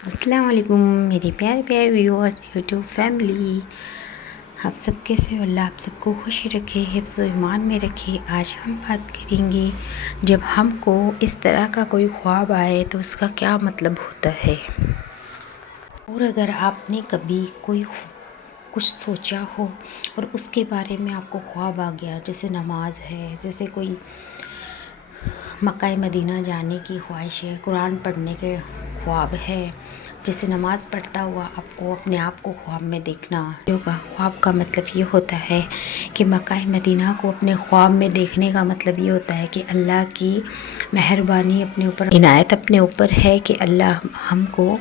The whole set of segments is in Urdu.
السلام علیکم میری پیارے پیارے ویورز یوٹیوب فیملی، آپ سب کیسے ہو؟ اللہ آپ سب کو خوشی رکھے، حفظ و ایمان میں رکھے۔ آج ہم بات کریں گے جب ہم کو اس طرح کا کوئی خواب آئے تو اس کا کیا مطلب ہوتا ہے۔ اور اگر آپ نے کبھی کوئی کچھ سوچا ہو اور اس کے بارے میں آپ کو خواب آ گیا، جیسے نماز ہے، جیسے کوئی مکہ مدینہ جانے کی خواہش ہے، قرآن پڑھنے کے خواب ہے، جیسے نماز پڑھتا ہوا آپ کو اپنے آپ کو خواب میں دیکھنا ہوگا۔ خواب کا مطلب یہ ہوتا ہے کہ مکہ مدینہ کو اپنے خواب میں دیکھنے کا مطلب یہ ہوتا ہے کہ اللہ کی مہربانی اپنے اوپر، عنایت اپنے اوپر ہے کہ اللہ ہم کو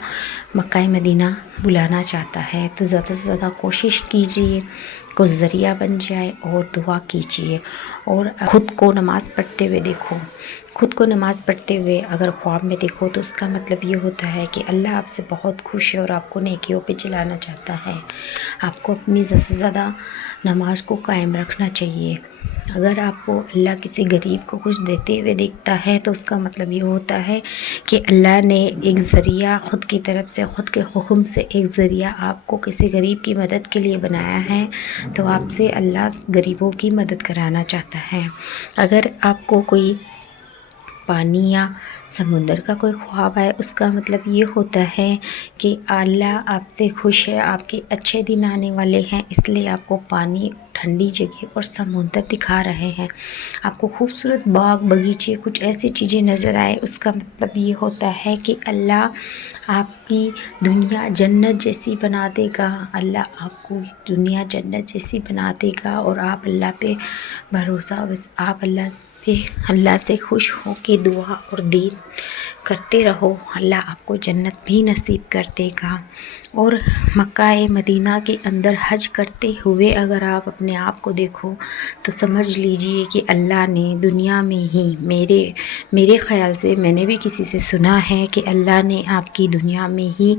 مکہ مدینہ بلانا چاہتا ہے۔ تو زیادہ سے زیادہ کوشش کیجئے کو ذریعہ بن جائے اور دعا کیجئے، اور خود کو نماز پڑھتے ہوئے دیکھو۔ خود کو نماز پڑھتے ہوئے اگر خواب میں دیکھو تو اس کا مطلب یہ ہوتا ہے کہ اللہ آپ سے بہت خوش ہے اور آپ کو نیکیوں پہ چلانا چاہتا ہے۔ آپ کو اپنی زیادہ سے زیادہ نماز کو قائم رکھنا چاہیے۔ اگر آپ کو اللہ کسی غریب کو کچھ دیتے ہوئے دیکھتا ہے تو اس کا مطلب یہ ہوتا ہے کہ اللہ نے ایک ذریعہ خود کی طرف سے، خود کے حکم سے ایک ذریعہ آپ کو کسی غریب کی مدد کے لیے بنایا ہے، تو آپ سے اللہ غریبوں کی مدد کرانا چاہتا ہے۔ اگر آپ کو کوئی پانی یا سمندر کا کوئی خواب ہے، اس کا مطلب یہ ہوتا ہے کہ اللہ آپ سے خوش ہے، آپ کے اچھے دن آنے والے ہیں، اس لیے آپ کو پانی، ٹھنڈی جگہ اور سمندر دکھا رہے ہیں۔ آپ کو خوبصورت باغ باغیچے، کچھ ایسی چیزیں نظر آئے، اس کا مطلب یہ ہوتا ہے کہ اللہ آپ کی دنیا جنت جیسی بنا دے گا۔ اللہ آپ کو دنیا جنت جیسی بنا دے گا، اور آپ اللہ پہ بھروسہ، آپ اللہ سے خوش ہو کے دعا اور دین کرتے رہو، اللہ آپ کو جنت بھی نصیب کر دے گا۔ اور مکہ مدینہ کے اندر حج کرتے ہوئے اگر آپ اپنے آپ کو دیکھو تو سمجھ لیجئے کہ اللہ نے دنیا میں ہی، میرے خیال سے، میں نے بھی کسی سے سنا ہے کہ اللہ نے آپ کی دنیا میں ہی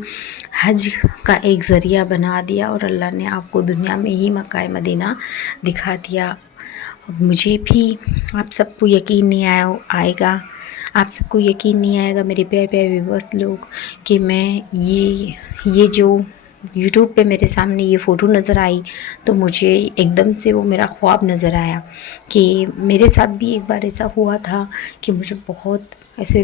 حج کا ایک ذریعہ بنا دیا، اور اللہ نے آپ کو دنیا میں ہی مکہ مدینہ دکھا دیا۔ مجھے بھی، آپ سب کو یقین نہیں آئے گا، آپ سب کو یقین نہیں آئے گا میرے پیارے پیارے ویورس لوگ، کہ میں یہ جو یوٹیوب پہ میرے سامنے یہ فوٹو نظر آئی تو مجھے ایک دم سے وہ میرا خواب نظر آیا کہ میرے ساتھ بھی ایک بار ایسا ہوا تھا کہ مجھے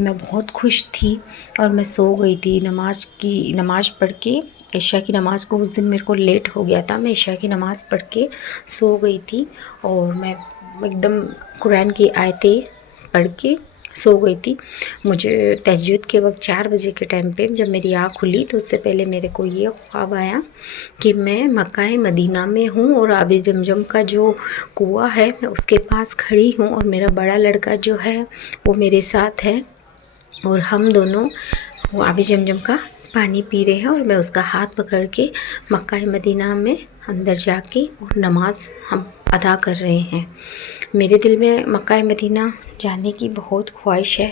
میں بہت خوش تھی، اور میں سو گئی تھی نماز پڑھ کے۔ عشاء کی نماز کو اس دن میرے کو لیٹ ہو گیا تھا، میں عشاء کی نماز پڑھ کے سو گئی تھی، اور میں ایک دم قرآن کی آیتیں پڑھ کے سو گئی تھی۔ مجھے تہجد کے وقت 4 بجے کے ٹائم پہ جب میری آنکھ کھلی تو اس سے پہلے میرے کو یہ خواب آیا کہ میں مکہ مدینہ میں ہوں، اور آب زمزم کا جو کنواں ہے میں اس کے پاس کھڑی ہوں، اور میرا بڑا لڑکا جو ہے وہ میرے ساتھ ہے، اور ہم دونوں وہ آب زمزم کا پانی پی رہے ہیں، اور میں اس کا ہاتھ پکڑ کے مکہ مدینہ میں اندر جا کے اور نماز ہم ادا کر رہے ہیں۔ میرے دل میں مکہ مدینہ جانے کی بہت خواہش ہے،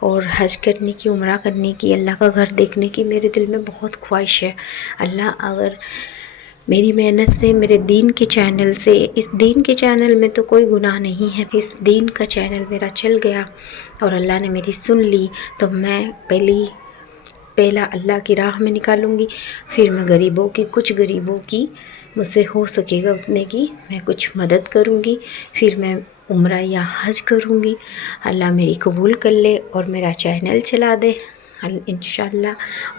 اور حج کرنے کی، عمرہ کرنے کی، اللہ کا گھر دیکھنے کی میرے دل میں بہت خواہش ہے۔ اللہ اگر میری محنت سے، میرے دین کے چینل سے، اس دین کے چینل میں تو کوئی گناہ نہیں ہے، اس دین کا چینل میرا چل گیا اور اللہ نے میری سن لی، تو میں پہلا اللہ کی راہ میں نکالوں گی، پھر میں کچھ غریبوں کی مجھ سے ہو سکے گا اتنے کی میں کچھ مدد کروں گی، پھر میں عمرہ یا حج کروں گی۔ اللہ میری قبول کر لے اور میرا چینل چلا دے انشاءاللہ۔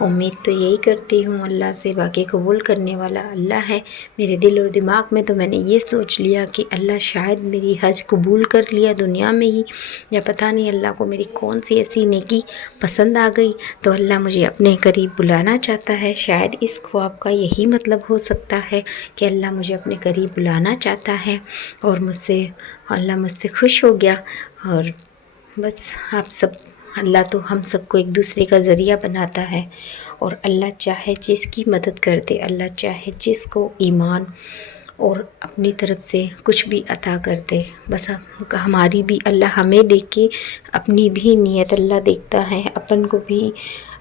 امید تو یہی کرتی ہوں اللہ سے، باقی قبول کرنے والا اللہ ہے۔ میرے دل اور دماغ میں تو میں نے یہ سوچ لیا کہ اللہ شاید میری حج قبول کر لیا دنیا میں ہی، یا پتہ نہیں اللہ کو میری کون سی ایسی نیکی پسند آ گئی تو اللہ مجھے اپنے قریب بلانا چاہتا ہے۔ شاید اس خواب کا یہی مطلب ہو سکتا ہے کہ اللہ مجھے اپنے قریب بلانا چاہتا ہے، اور اللہ مجھ سے خوش ہو گیا، اور بس اللہ تو ہم سب کو ایک دوسرے کا ذریعہ بناتا ہے، اور اللہ چاہے جس کی مدد کر دے، اللہ چاہے جس کو ایمان اور اپنی طرف سے کچھ بھی عطا کر دے، بس ہماری بھی اللہ ہمیں دیکھ کے اپنی بھی نیت اللہ دیکھتا ہے، اپن کو بھی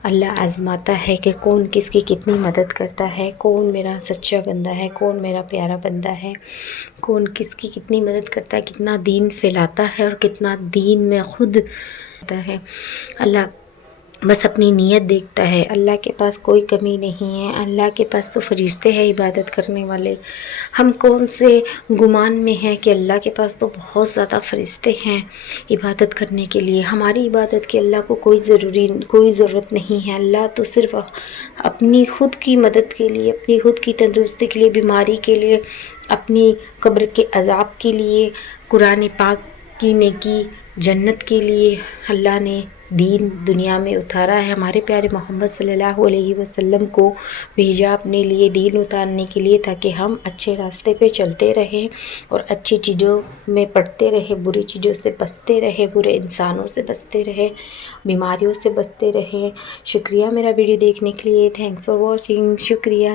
اللہ آزماتا ہے کہ کون کس کی کتنی مدد کرتا ہے، کون میرا سچا بندہ ہے، کون میرا پیارا بندہ ہے، کون کس کی کتنی مدد کرتا ہے، کتنا دین پھیلاتا ہے اور کتنا دین میں خود ہے۔ اللہ بس اپنی نیت دیکھتا ہے۔ اللہ کے پاس کوئی کمی نہیں ہے، اللہ کے پاس تو فرشتے ہیں عبادت کرنے والے۔ ہم کون سے گمان میں ہیں کہ اللہ کے پاس تو بہت زیادہ فرشتے ہیں عبادت کرنے کے لیے۔ ہماری عبادت کی اللہ کو کوئی ضرورت نہیں ہے۔ اللہ تو صرف اپنی خود کی مدد کے لیے، اپنی خود کی تندرستی کے لیے، بیماری کے لیے، اپنی قبر کے عذاب کے لیے، قرآن پاک کی نیکی، جنت کے لیے اللہ نے دین دنیا میں اتارا ہے۔ ہمارے پیارے محمد صلی اللہ علیہ وسلم کو بھیجا اپنے لیے دین اتارنے کے لیے، تاکہ ہم اچھے راستے پہ چلتے رہیں اور اچھی چیزوں میں پڑھتے رہیں، بری چیزوں سے بچتے رہیں، برے انسانوں سے بچتے رہیں، بیماریوں سے بچتے رہیں۔ شکریہ میرا ویڈیو دیکھنے کے لیے، تھینکس فار واچنگ، شکریہ۔